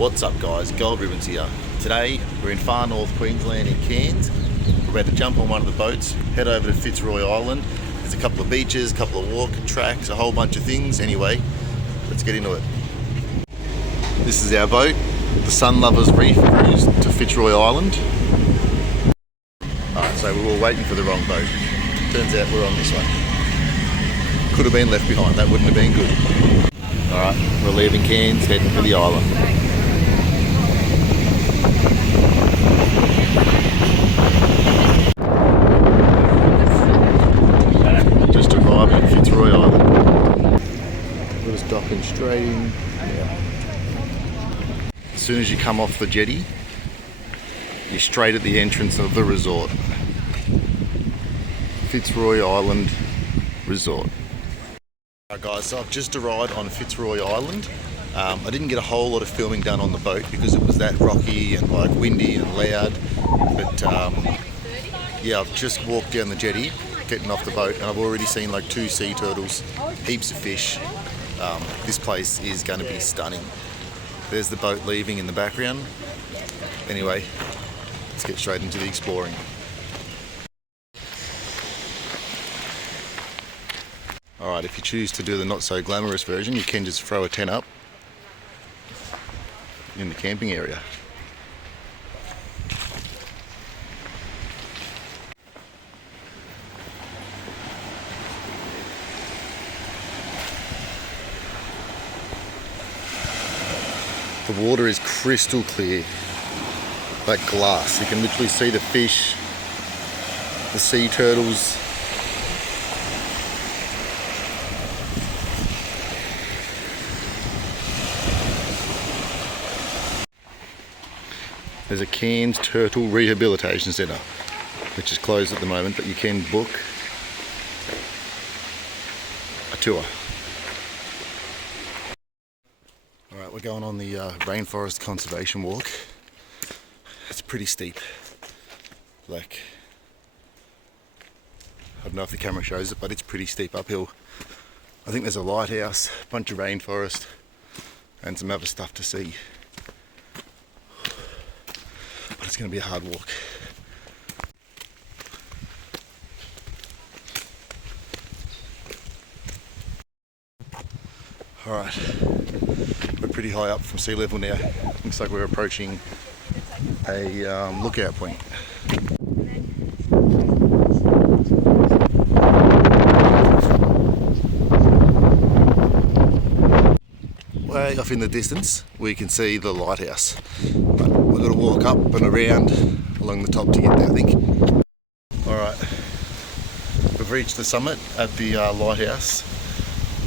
What's up guys, Gold Ribbons here. Today we're in far north Queensland in Cairns. We're about to jump on one of the boats, head over to Fitzroy Island. There's a couple of beaches, a couple of walk tracks, a whole bunch of things. Anyway, let's get into it. This is our boat, the Sun Lovers Reef cruise to Fitzroy Island. Alright, so we were waiting for the wrong boat. Turns out we're on this one. Could have been left behind, that wouldn't have been good. Alright, we're leaving Cairns, heading for the island. Just arrived at Fitzroy Island. We're just docking straight in. Yeah. As soon as you come off the jetty, you're straight at the entrance of the resort. Fitzroy Island Resort. Alright guys, so I've just arrived on Fitzroy Island. I didn't get a whole lot of filming done on the boat because it was that rocky and like windy and loud. But yeah, I've just walked down the jetty, getting off the boat, and I've already seen like 2 sea turtles, heaps of fish. This place is going to be stunning. There's the boat leaving in the background. Anyway, let's get straight into the exploring. Alright, if you choose to do the not so glamorous version, you can just throw a tent up in the camping area. The water is crystal clear, like glass. You can literally see the fish, the sea turtles. There's a Cairns Turtle Rehabilitation Centre, which is closed at the moment, but you can book a tour. Alright, we're going on the Rainforest Conservation Walk. It's pretty steep. Like, I don't know if the camera shows it, but it's pretty steep uphill. I think there's a lighthouse, a bunch of rainforest, and some other stuff to see. But it's going to be a hard walk. Alright, we're pretty high up from sea level now. Looks like we're approaching a lookout point. Way off in the distance we can see the lighthouse, but we've got to walk up and around along the top to get there, I think. Alright, we've reached the summit at the lighthouse,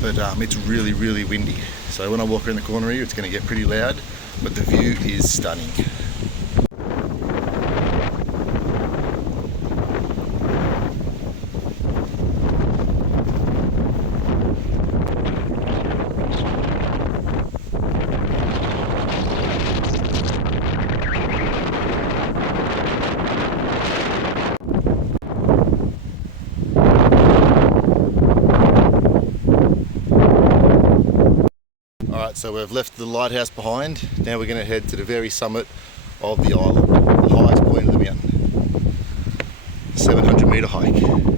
but it's really windy, so when I walk around the corner here it's going to get pretty loud, but the view is stunning. So we've left the lighthouse behind. Now we're going to head to the very summit of the island, the highest point of the mountain. 700 metre hike.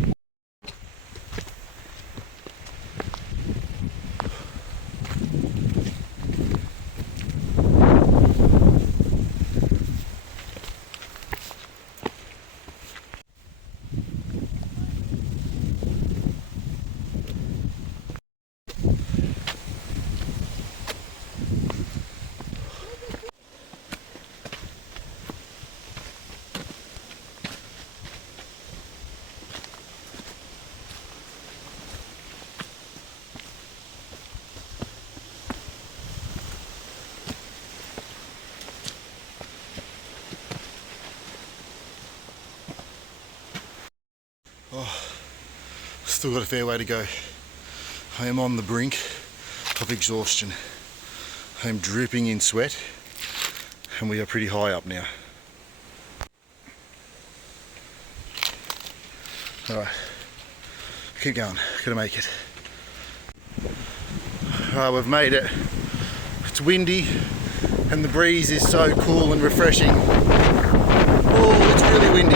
Oh, still got a fair way to go. I am on the brink of exhaustion. I am dripping in sweat and we are pretty high up now. Alright, keep going, gotta make it. We've made it. It's windy, and the breeze is so cool and refreshing. Oh, it's really windy.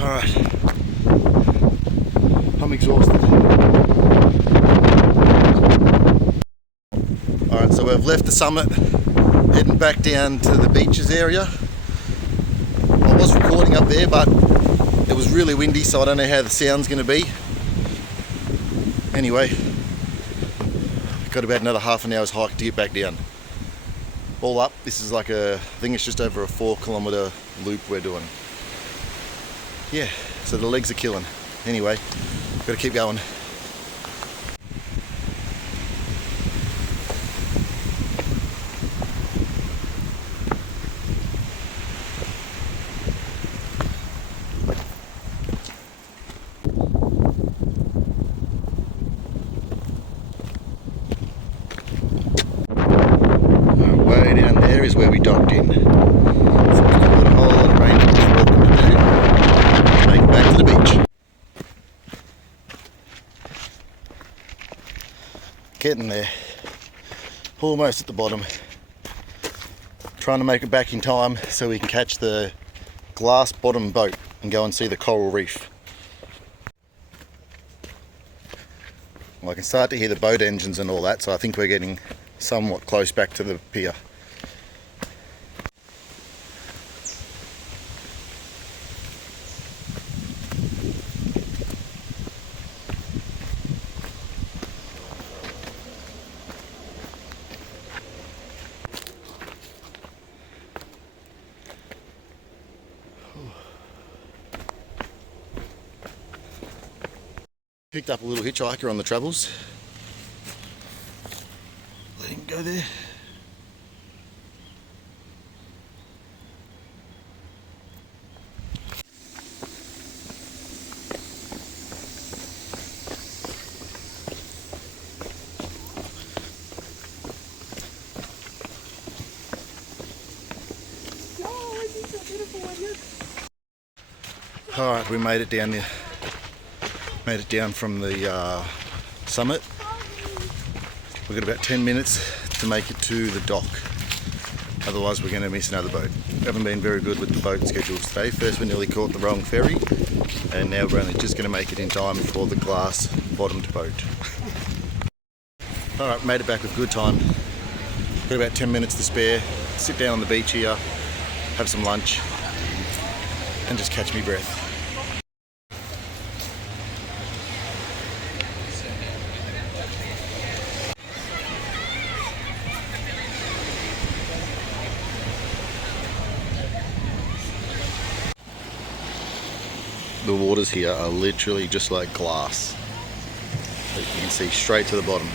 Alright, I'm exhausted. Alright, so we've left the summit, heading back down to the beaches area. I was recording up there, but it was really windy, so I don't know how the sound's going to be. Anyway, got about another half an hour's hike to get back down. All up, this is like I think it's just over a 4-kilometre loop we're doing. Yeah, so the legs are killing. Anyway, gotta keep going. Way down there is where we docked in. So we've got a whole lot of range walking to do. Make it back to the beach. Getting there. Almost at the bottom. Trying to make it back in time so we can catch the glass bottom boat and go and see the coral reef. Well, I can start to hear the boat engines and all that, so I think we're getting somewhat close back to the pier. Picked up a little hitchhiker on the travels. Let him go there. Oh, this is so beautiful. Alright, we made it down there. Made it down from the summit. We've got about 10 minutes to make it to the dock. Otherwise we're going to miss another boat. We haven't been very good with the boat schedules today. First we nearly caught the wrong ferry, and now we're only just going to make it in time for the glass bottomed boat. Alright, made it back with good time. Got about 10 minutes to spare. Sit down on the beach here, have some lunch, and just catch me breath. The waters here are literally just like glass. You can see straight to the bottom.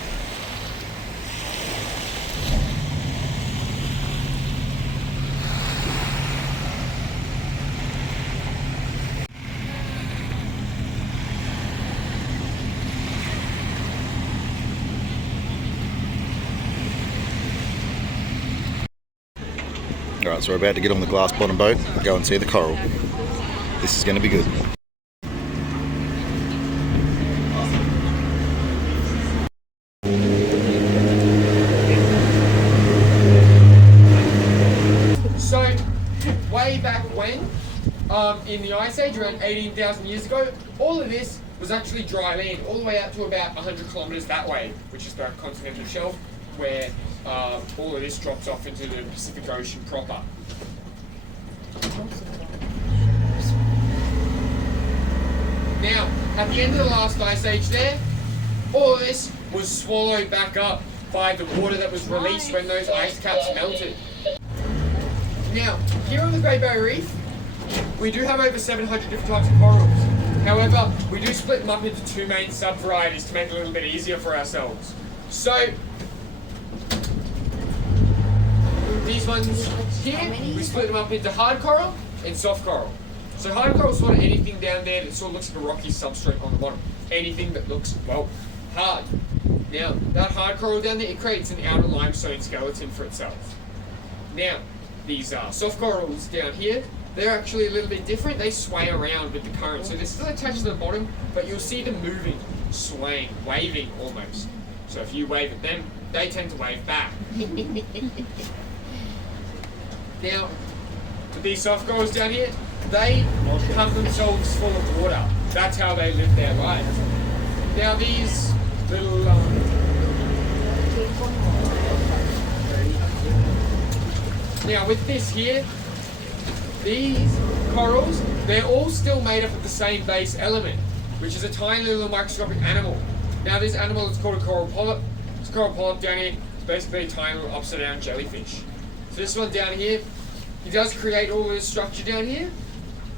Alright, so we're about to get on the glass bottom boat and go and see the coral. This is going to be good. So, way back when, in the Ice Age, around 18,000 years ago, all of this was actually dry land, all the way out to about 100 kilometres that way, which is the continental shelf, where all of this drops off into the Pacific Ocean proper. Now, at the end of the last Ice Age there, all of this was swallowed back up by the water that was released when those ice caps melted. Now, here on the Great Barrier Reef, we do have over 700 different types of corals. However, we do split them up into two main sub-varieties to make it a little bit easier for ourselves. So, these ones here, we split them up into hard coral and soft coral. So hard coral is sort of anything down there that sort of looks like a rocky substrate on the bottom. Anything that looks, well, hard. Now, that hard coral down there, it creates an outer limestone skeleton for itself. Now, these soft corals down here, they're actually a little bit different. They sway around with the current. So they're still attached to the bottom, but you'll see them moving, swaying, waving almost. So if you wave at them, they tend to wave back. Now, with these soft corals down here, they pump themselves full of water. That's how they live their life. Now these little now with this here, these corals, they're all still made up of the same base element, which is a tiny little microscopic animal. Now this animal is called a coral polyp. This coral polyp down here is basically a tiny little upside down jellyfish. So this one down here, he does create all this structure down here.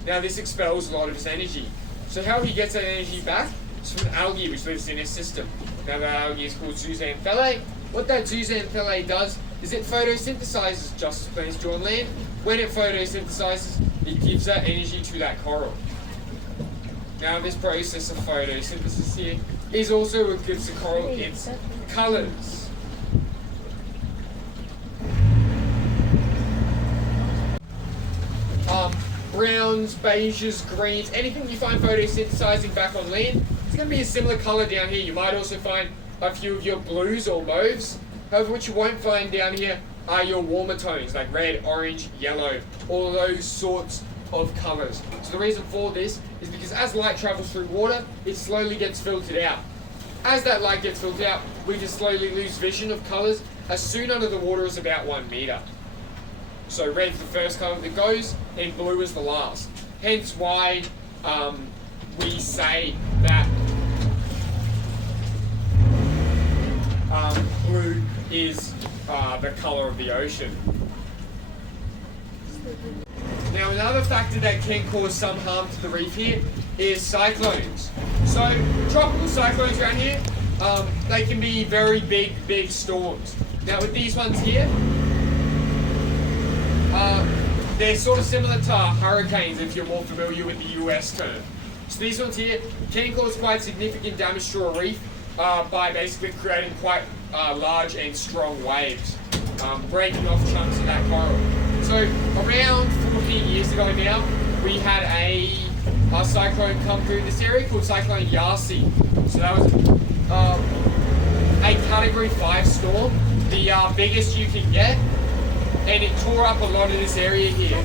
Now this expels a lot of his energy. So how he gets that energy back is from an algae which lives in his system. Now that algae is called zooxanthellae. What that zooxanthellae does is it photosynthesizes just as plants do on land. When it photosynthesizes, it gives that energy to that coral. Now this process of photosynthesis here is also what gives the coral its colors. Browns, beiges, greens, anything you find photosynthesizing back on land, it's going to be a similar color down here. You might also find a few of your blues or mauves. However, what you won't find down here are your warmer tones like red, orange, yellow, all of those sorts of colors. So the reason for this is because as light travels through water, it slowly gets filtered out. As that light gets filtered out, we just slowly lose vision of colors as soon under the water as about 1 meter. So red's the first colour that goes, and blue is the last. Hence why we say that blue is the colour of the ocean. Now another factor that can cause some harm to the reef here is cyclones. So tropical cyclones around here, they can be very big storms. Now with these ones here, they're sort of similar to hurricanes if you're more familiar with the US term. So these ones here can cause quite significant damage to a reef by basically creating quite large and strong waves, breaking off chunks of that coral. So around 14 years ago now, we had a cyclone come through this area called Cyclone Yasi. So that was a Category 5 storm, the biggest you can get. And it tore up a lot of this area here.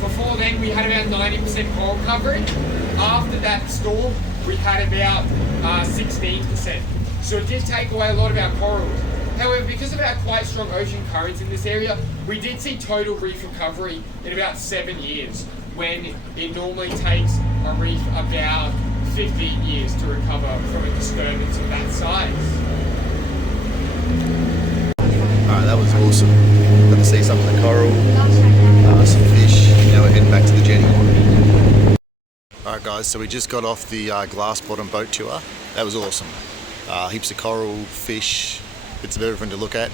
Before then, we had about 90% coral coverage. After that storm, we had about 16%. So it did take away a lot of our corals. However, because of our quite strong ocean currents in this area, we did see total reef recovery in about 7 years, when it normally takes a reef about 15 years to recover from a disturbance of that size. Alright, that was awesome. Got to see some of the coral, some fish. Now we're heading back to the jetty. Alright guys, so we just got off the glass bottom boat tour. That was awesome. Heaps of coral, fish, bits of everything to look at.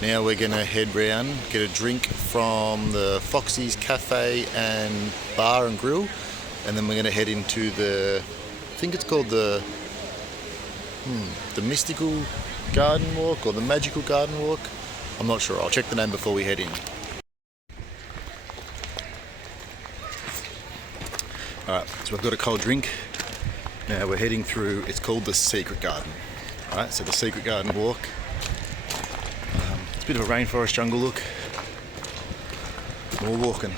Now we're going to head round, get a drink from the Foxy's Cafe and Bar and Grill, and then we're going to head into the, I think it's called the Mystical Garden Walk or the Magical Garden Walk. I'm not sure. I'll check the name before we head in. Alright, so we've got a cold drink. Now we're heading through, it's called the Secret Garden. Alright, so the Secret Garden Walk. It's a bit of a rainforest jungle look. More walking.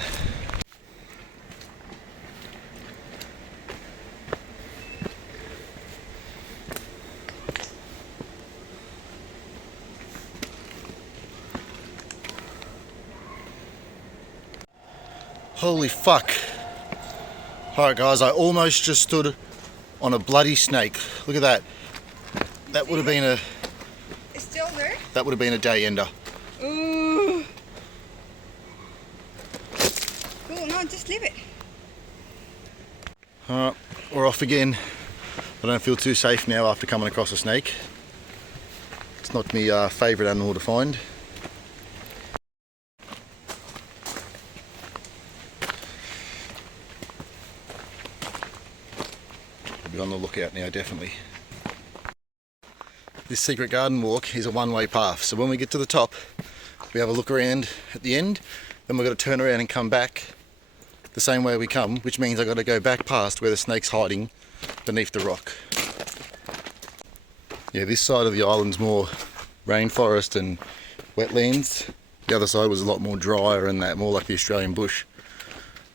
Holy fuck. Alright guys, I almost just stood on a bloody snake. Look at that. That would have been a... It's still there? That would have been a day ender. Ooh. Cool, no, just leave it. Alright, we're off again. I don't feel too safe now after coming across a snake. It's not my favourite animal to find. I'll be on the lookout now, definitely. this secret garden walk is a one-way path. So when we get to the top, we have a look around at the end, then we've got to turn around and come back the same way we come, which means I've got to go back past where the snake's hiding beneath the rock. Yeah, this side of the island's more rainforest and wetlands. The other side was a lot more drier and that, more like the Australian bush.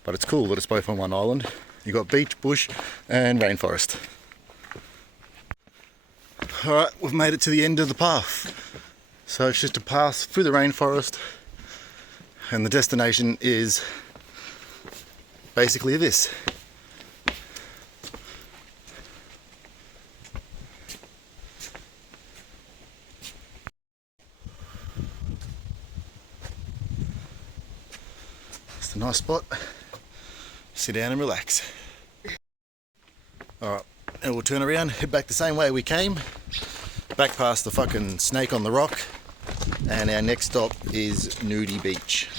But it's cool that it's both on one island. You've got beach, bush and rainforest. Alright, we've made it to the end of the path. So it's just a path through the rainforest, and the destination is basically this. It's a nice spot. Sit down and relax. Alright, and we'll turn around, head back the same way we came, back past the fucking snake on the rock, and our next stop is Nudie Beach.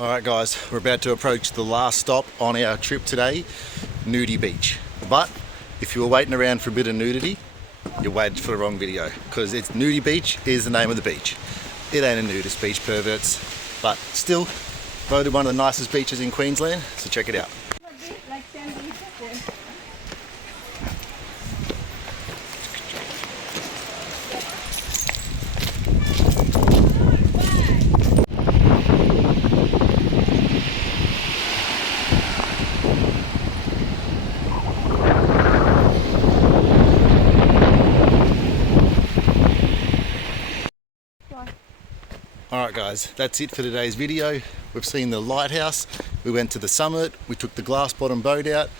Alright guys, we're about to approach the last stop on our trip today, Nudie Beach. But if you were waiting around for a bit of nudity, you waited for the wrong video, because it's Nudie Beach is the name of the beach. It ain't a nudist beach, perverts, but still voted one of the nicest beaches in Queensland, so check it out. Alright guys, that's it for today's video. We've seen the lighthouse, we went to the summit, we took the glass bottom boat out,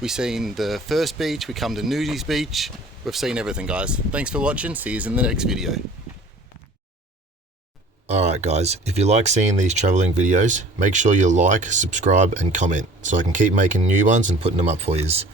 we've seen the first beach, we come to Nudie's Beach, we've seen everything guys. Thanks for watching, see you in the next video. Alright guys, if you like seeing these travelling videos, make sure you like, subscribe and comment so I can keep making new ones and putting them up for yous.